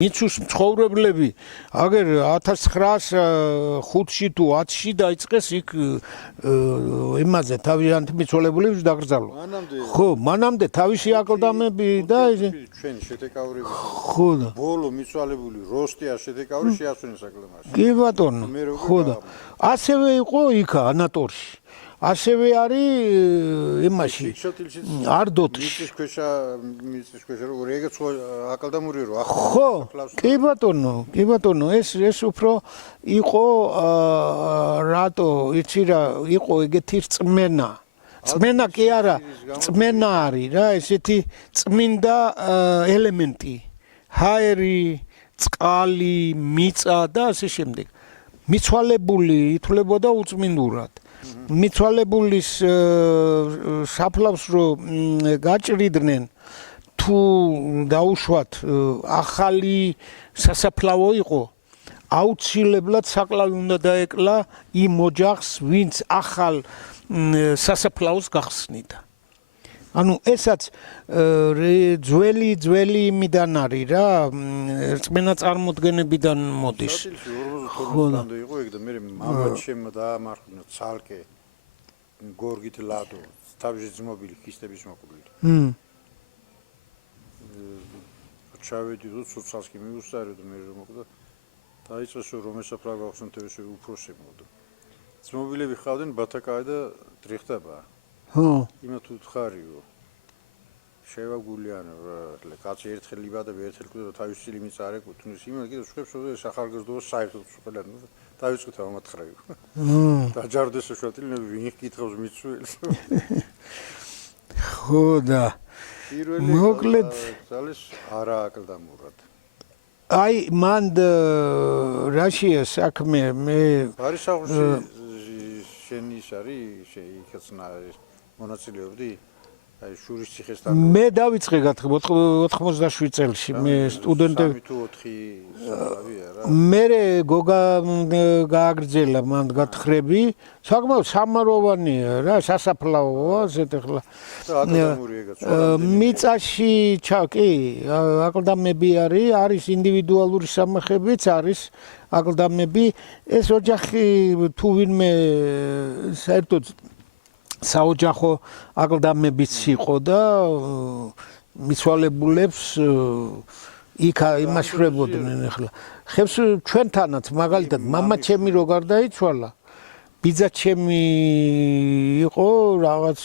მიცუს მცხოვრებლები აგერ 1905-ში თუ 10-ში დაიწყეს იქ იმაზე თავიანთი მიცვალებულების დაკრძალვა. ხო, მანამდე თავისი აკლდამები და ჩვენი შეთეკაურები. ხო და ბოლო მიცვალებული როსტია შეთეკაური შეასვენეს აკლდამაში. კი ბატონო. ხო და ასევე იყო იქ ანატორში. ასევე არის იმაში არდოთში. მიწის ქვეშა როგორ ეგეც აკლდამური რო ახლა. ხო, კი ბატონო, ეს უფრო იყო რატო იცი რა, იყო ეგეთი რწმენა. რწმენა კი არა, რწმენა არის რა, ესეთი წმინდა ელემენტი. ჰაერი, წყალი, მიწა და ასე შემდეგ. მიცვალებული ითვლებოდა უწმინდურად. მიცვალებულის საფლავს რო გაჭრიდნენ თუ დაუშვათ ახალი სასაფლაო იყო აუცილებლად საკლავი უნდა დაეკლა იმ ოჯახს ვინც ახალ სასაფლაოს გახსნიდა. ანუ ესაც ძველი იმიდან არის რა რწმენა წარმოდგენებიდან მოდის. ხო და იყო ეგ და მე მამაჩემ დაამარხნა ცალკე გორგით ლადო თავში ძმობილი ქისტების მოყვლით. ჩავედი და სოციალში მიუსწარი და მე რომ მოკვდა დაიწყეს რომ ესაფრა გავხსნათ ეს უფროსი მოდა. ძმობილები ხავდნენ ბათაკაი და დრიხტაბა. ხო. იმათ უთხარიო. შევაგულიანო რა კაცი ერთხელ იბადები ერთხელ კვირა თავის წილი მიწარეკო თუნდაც იმან კიდევ შეხებს რომ სახალგაზრდობას საერთოდ სუპერად დაიწყეთ ამათხრევი. დაჯარდეს შეშოთილი ვინ კითხავს მიცუელს. ხო და მოკლედ ძალის არა აკლდამურად. აი მან რაშია საქმე მე არის სახლში შენი ის არის შეიქცნა მონაწილეობდი აი შურის ციხესთან მე დავიწყე 87 წელში მე სტუდენტები 3 თუ 4 სახლავია რა მე გოგა გააგრძელა მან გათხრები საკმაოდ სამაროვანია რა სასაფლაოა ზეთ ახლა მიწაში კი აკლდამები არის ინდივიდუალური სამხებიც არის აკლდამები ეს ოჯახი თუ ვინმე საერთოდ საოჯახო აკლდამებიც იყო და მიცვალებულებს იქ იმაშრებოდნენ ახლა ხებს ჩვენთანაც მაგალითად მამაჩემი რო გარდაიცვალა ბიძაჩემი იყო რაღაც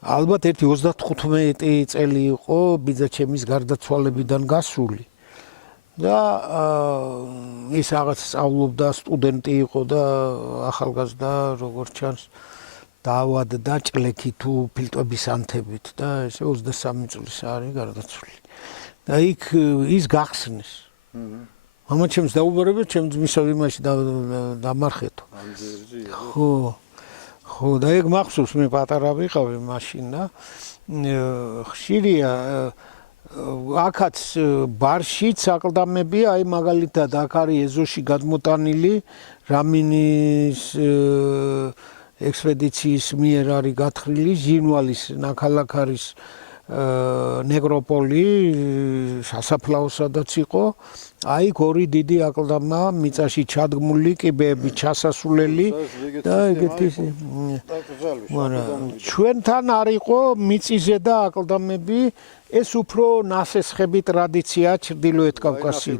ალბათ ერთი 35 წელი იყო ბიძაჩემის გარდაცვალებიდან გასული და ის რაღაც სწავლობდა სტუდენტი იყო და ახალგაზრდა როგორც ჩანს დაავადდა ჭლექი თუ ფილტვების ანთებით და ესე 23 წლის არის გარდაცვლილი. და იქ ის გახსნეს. მამაჩემს დაუბარებდა ჩემ ძმისო იმაში დამარხეთო. ხო. ხო და ეგ მახსოვს მე პატარა ვიყავი მაშინ და ხშირია აქაც ბარშიც აკლდამები აი მაგალითად აქ არის ეზოში გადმოტანილი რამინის ექსპედიციის მიერ არის გათხრილი ჟინვალის ნაქალაქარის ნეკროპოლი სასაფლაო სადაც იყო აი ორი დიდი აკლდამა მიწაში ჩადგმული კიბეები ჩასასვლელი და ეგეთი მაგრამ ჩვენთან არისო მიწიზე და აკლდამები ეს უფრო ნასესხები ტრადიცია ჩრდილოეთ კავკასიით